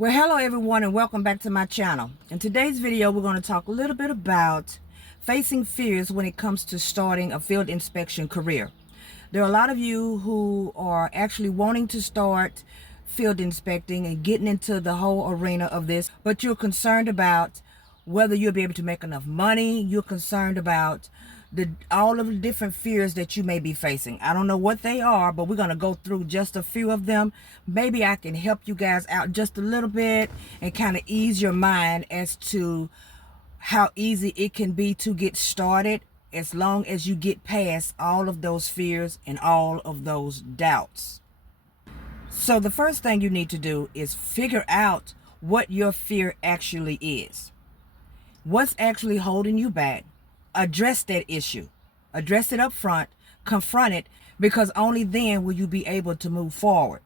Well, hello everyone and welcome back to my channel. In today's video, we're going to talk a little bit about facing fears when it comes to starting a field inspection career. There are a lot of you who are actually wanting to start field inspecting and getting into the whole arena of this, but you're concerned about whether you'll be able to make enough money. You're concerned about all of the different fears that you may be facing. I don't know what they are, but we're going to go through just a few of them. Maybe I can help you guys out just a little bit and kind of ease your mind as to how easy it can be to get started, as long as you get past all of those fears and all of those doubts. So the first thing you need to do is figure out what your fear actually is. What's actually holding you back? Address that issue. Address it up front. Confront it, because only then will you be able to move forward.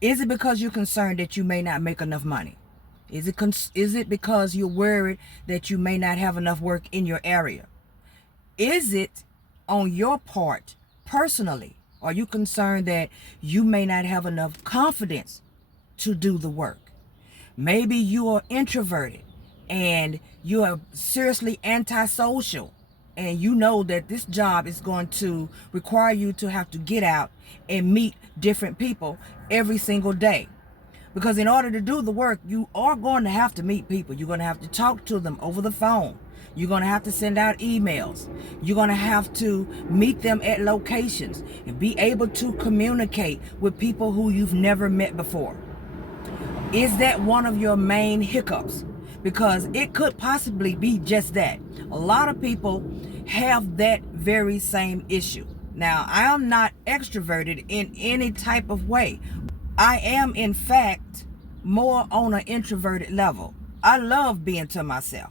Is it because you're concerned that you may not make enough money? Is it because you're worried that you may not have enough work in your area? Is it on your part personally? Are you concerned that you may not have enough confidence to do the work? Maybe you are introverted and you are seriously antisocial, and you know that this job is going to require you to have to get out and meet different people every single day. Because in order to do the work, you are going to have to meet people. You're going to have to talk to them over the phone. You're going to have to send out emails. You're going to have to meet them at locations and be able to communicate with people who you've never met before. Is that one of your main hiccups? Because it could possibly be just that. A lot of people have that very same issue. Now, I am not extroverted in any type of way. I am, in fact, more on an introverted level. I love being to myself.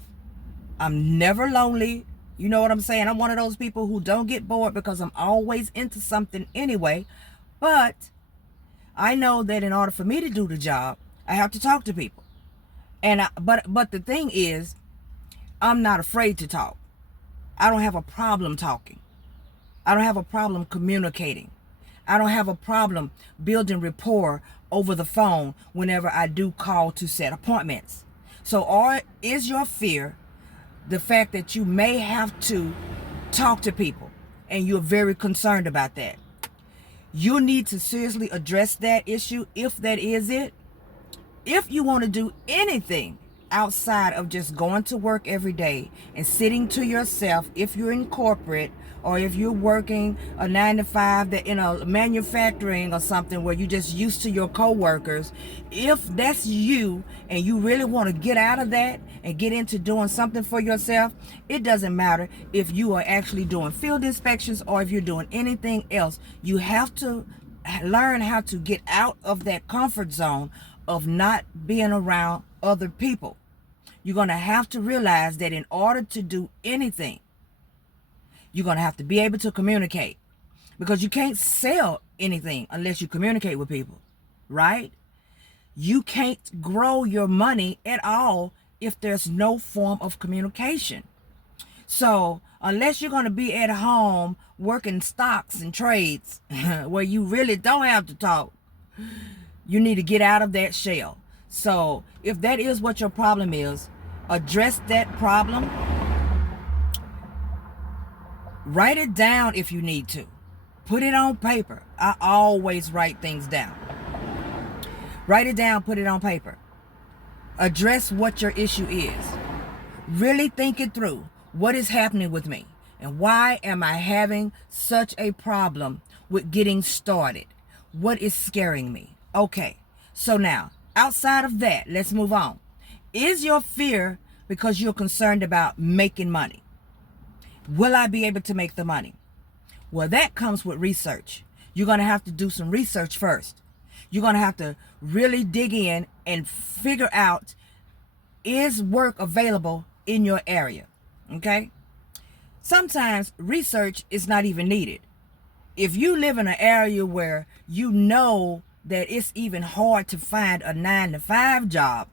I'm never lonely. You know what I'm saying? I'm one of those people who don't get bored because I'm always into something anyway. But I know that in order for me to do the job, I have to talk to people. But the thing is, I'm not afraid to talk. I don't have a problem talking. I don't have a problem communicating. I don't have a problem building rapport over the phone whenever I do call to set appointments. So, is your fear the fact that you may have to talk to people and you're very concerned about that? You need to seriously address that issue if that is it. If you want to do anything outside of just going to work every day and sitting to yourself, if you're in corporate or if you're working a 9-to-5 that in a manufacturing or something where you're just used to your coworkers, if that's you and you really want to get out of that and get into doing something for yourself, it doesn't matter if you are actually doing field inspections or if you're doing anything else. You have to learn how to get out of that comfort zone of not being around other people. You're going to have to realize that in order to do anything, you're going to have to be able to communicate, because you can't sell anything unless you communicate with people, right? You can't grow your money at all if there's no form of communication. So unless you're going to be at home working stocks and trades where you really don't have to talk, you need to get out of that shell. So if that is what your problem is, address that problem. Write it down if you need to. Put it on paper. I always write things down. Write it down, put it on paper. Address what your issue is. Really think it through. What is happening with me? And why am I having such a problem with getting started? What is scaring me? Okay, so now, outside of that, let's move on. Is your fear because you're concerned about making money? Will I be able to make the money? Well, that comes with research. You're going to have to do some research first. You're going to have to really dig in and figure out, is work available in your area? Okay? Sometimes research is not even needed. If you live in an area where you know that it's even hard to find a 9-to-5 job,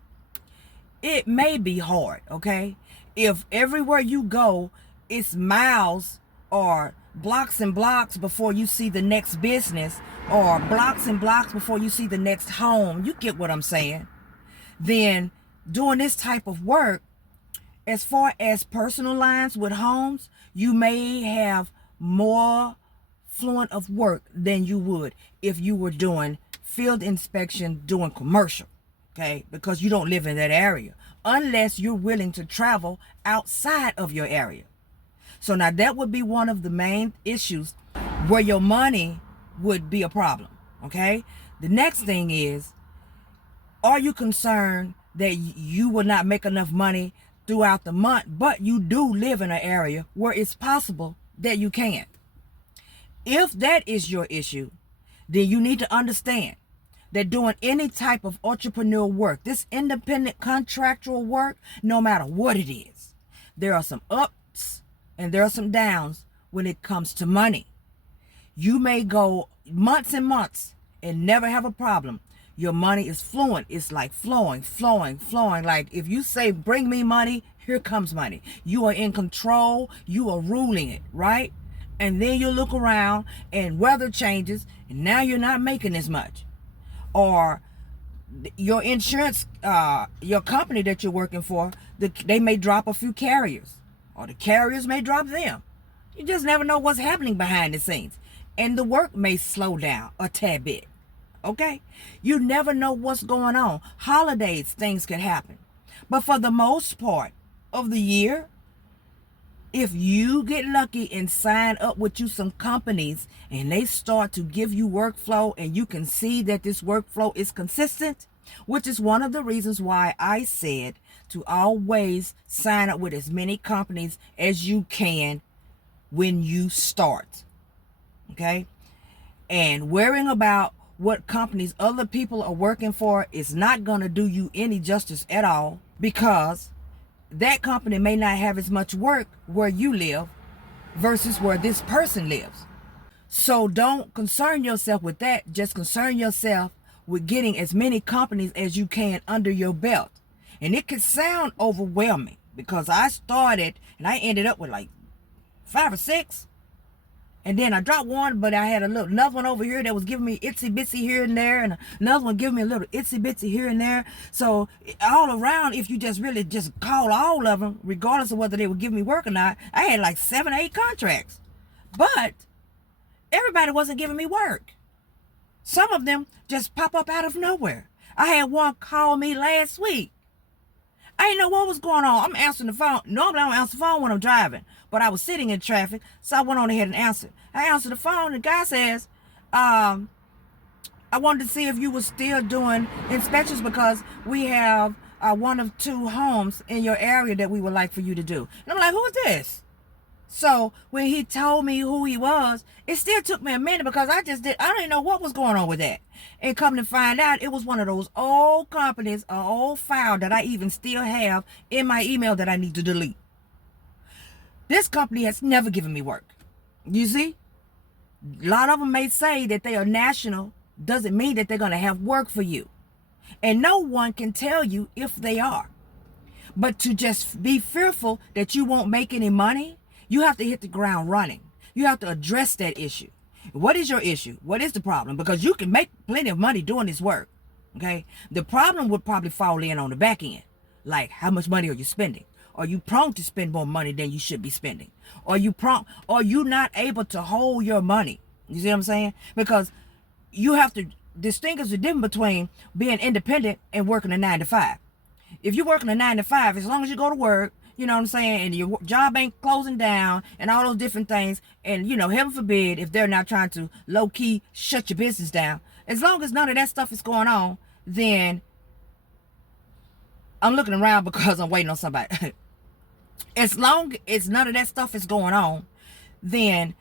it may be hard, okay? If everywhere you go, it's miles or blocks and blocks before you see the next business, or blocks and blocks before you see the next home. You get what I'm saying? then doing this type of work, as far as personal lines with homes, you may have more fluent of work than you would if you were doing field inspection, doing commercial, okay? Because you don't live in that area, unless you're willing to travel outside of your area. So now that would be one of the main issues where your money would be a problem, okay? The next thing is, are you concerned that you will not make enough money throughout the month, but you do live in an area where it's possible that you can? If that is your issue, then you need to understand that doing any type of entrepreneur work, this independent contractual work, no matter what it is, there are some ups and there are some downs when it comes to money. You may go months and months and never have a problem. Your money is fluent. It's like flowing. Like if you say, bring me money, here comes money. You are in control. You are ruling it, right? And then you look around and weather changes and now you're not making as much. Or your insurance, your company that you're working for, they may drop a few carriers, or the carriers may drop them. You just never know what's happening behind the scenes. And the work may slow down a tad bit. Okay? You never know what's going on. Holidays, things could happen. But for the most part of the year, if you get lucky and sign up with you some companies and they start to give you workflow and you can see that this workflow is consistent, which is one of the reasons why I said to always sign up with as many companies as you can when you start. Okay? And worrying about what companies other people are working for is not going to do you any justice at all, because that company may not have as much work where you live versus where this person lives. So don't concern yourself with that. Just concern yourself with getting as many companies as you can under your belt. And it could sound overwhelming, because I started and I ended up with like 5 or 6. And then I dropped one, but I had another one over here that was giving me itsy bitsy here and there, and another one giving me a little itsy bitsy here and there. So all around, if you just really just call all of them, regardless of whether they would give me work or not, I had like 7 or 8 contracts. But everybody wasn't giving me work. Some of them just pop up out of nowhere. I had one call me last week. I didn't know what was going on. I'm answering the phone. Normally I don't answer the phone when I'm driving, but I was sitting in traffic, so I went on ahead and answered. I answered the phone, and the guy says, I wanted to see if you were still doing inspections, because we have 1 of 2 homes in your area that we would like for you to do. And I'm like, who is this? So when he told me who he was, it still took me a minute, because I didn't know what was going on with that. And come to find out, it was one of those old companies, an old file that I even still have in my email that I need to delete. This company has never given me work. You see? A lot of them may say that they are national, doesn't mean that they're going to have work for you. And no one can tell you if they are. But to just be fearful that you won't make any money, you have to hit the ground running. You have to address that issue. What is your issue? What is the problem? Because you can make plenty of money doing this work. Okay? The problem would probably fall in on the back end. Like, how much money are you spending? Are you prone to spend more money than you should be spending? Are you not able to hold your money? You see what I'm saying? Because you have to distinguish the difference between being independent and working a 9 to 5. If you're working a 9 to 5, as long as you go to work, you know what I'm saying, and your job ain't closing down and all those different things, and, you know, heaven forbid if they're not trying to low-key shut your business down, as long as none of that stuff is going on, then I'm looking around because I'm waiting on somebody. As long as none of that stuff is going on, then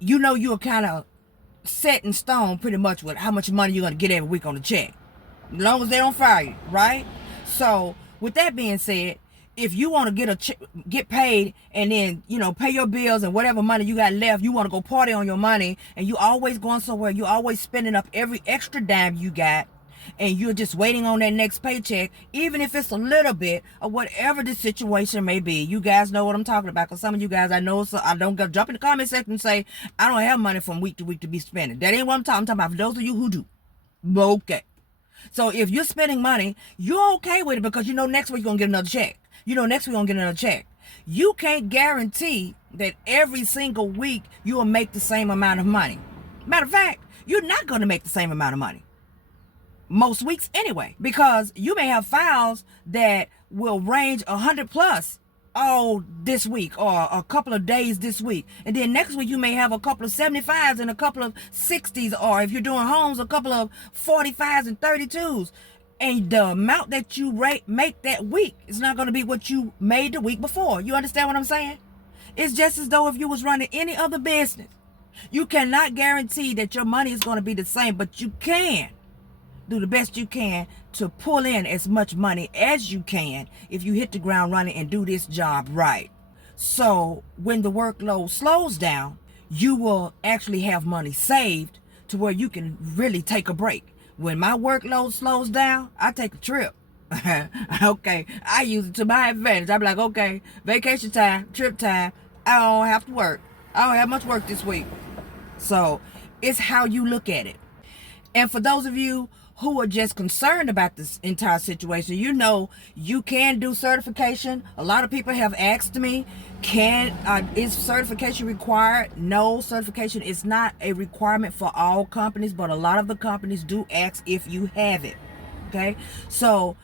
you know you're kind of set in stone pretty much with how much money you're going to get every week on the check. As long as they don't fire you, right? So with that being said, if you want to get paid and then, you know, pay your bills and whatever money you got left, you want to go party on your money, and you always going somewhere, you always spending up every extra dime you got, and you're just waiting on that next paycheck, even if it's a little bit, or whatever the situation may be. You guys know what I'm talking about, because some of you guys, I know, so I don't go jump in the comment section and say, I don't have money from week to week to be spending. That ain't what I'm talking about. For those of you who do. Okay. So if you're spending money, you're okay with it because you know next week you're going to get another check. You know next week you're going to get another check. You can't guarantee that every single week you will make the same amount of money. Matter of fact, you're not going to make the same amount of money most weeks anyway, because you may have files that will range 100 plus all this week or a couple of days this week, and then next week you may have a couple of 75s and a couple of 60s, or if you're doing homes, a couple of 45s and 32s, and the amount that you make that week is not going to be what you made the week before. You understand what I'm saying? It's just as though if you was running any other business. You cannot guarantee that your money is going to be the same, but you can do the best you can to pull in as much money as you can if you hit the ground running and do this job right. So when the workload slows down, you will actually have money saved to where you can really take a break. When my workload slows down, I take a trip. Okay, I use it to my advantage. I'm like, okay, vacation time, trip time, I don't have to work. I don't have much work this week. So it's how you look at it. And for those of you who are just concerned about this entire situation, you know you can do certification. A lot of people have asked me, is certification required? No, certification is not a requirement for all companies, but a lot of the companies do ask if you have it. Okay, so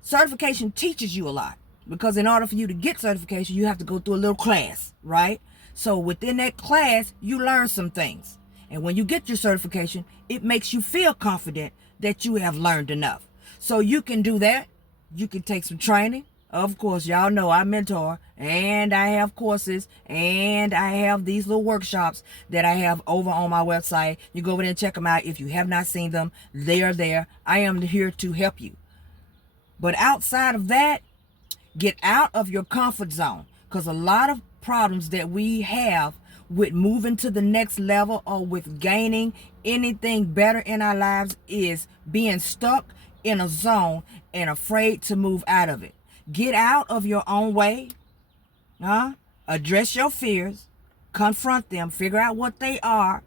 certification teaches you a lot, because in order for you to get certification, you have to go through a little class, right? So within that class, you learn some things. And when you get your certification, it makes you feel confident that you have learned enough. So you can do that. You can take some training. Of course, y'all know I mentor, and I have courses, and I have these little workshops that I have over on my website. You go over there and check them out. If you have not seen them, they are there. I am here to help you. But outside of that, get out of your comfort zone, because a lot of problems that we have with moving to the next level or with gaining anything better in our lives is being stuck in a zone and afraid to move out of it. Get out of your own way. Address your fears, confront them, figure out what they are,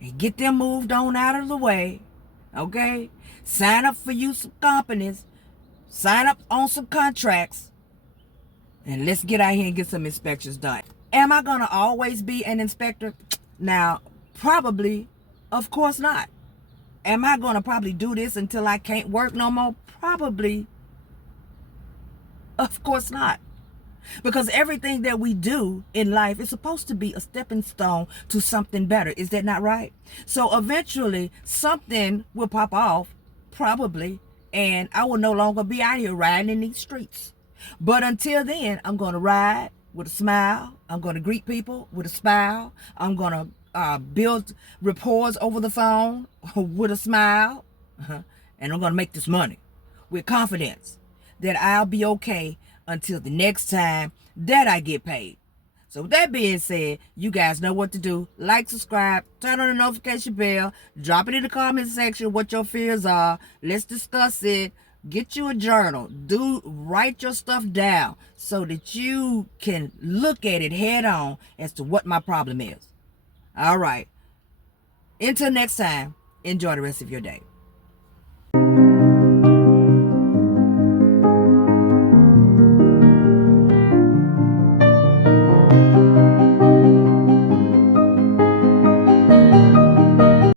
and get them moved on out of the way. Okay? Sign up for you some companies, sign up on some contracts, and let's get out here and get some inspections done. Am I going to always be an inspector? Now, probably, of course not. Am I going to probably do this until I can't work no more? Probably. Of course not. Because everything that we do in life is supposed to be a stepping stone to something better. Is that not right? So eventually, something will pop off, probably, and I will no longer be out here riding in these streets. But until then, I'm going to ride with a smile. I'm going to greet people with a smile. I'm going to build rapport over the phone with a smile. And I'm going to make this money with confidence that I'll be okay until the next time that I get paid. So with that being said, you guys know what to do. Like, subscribe, turn on the notification bell, drop it in the comment section what your fears are. Let's discuss it. Get you a journal. Write your stuff down so that you can look at it head on as to what my problem is. All right. Until next time, enjoy the rest of your day.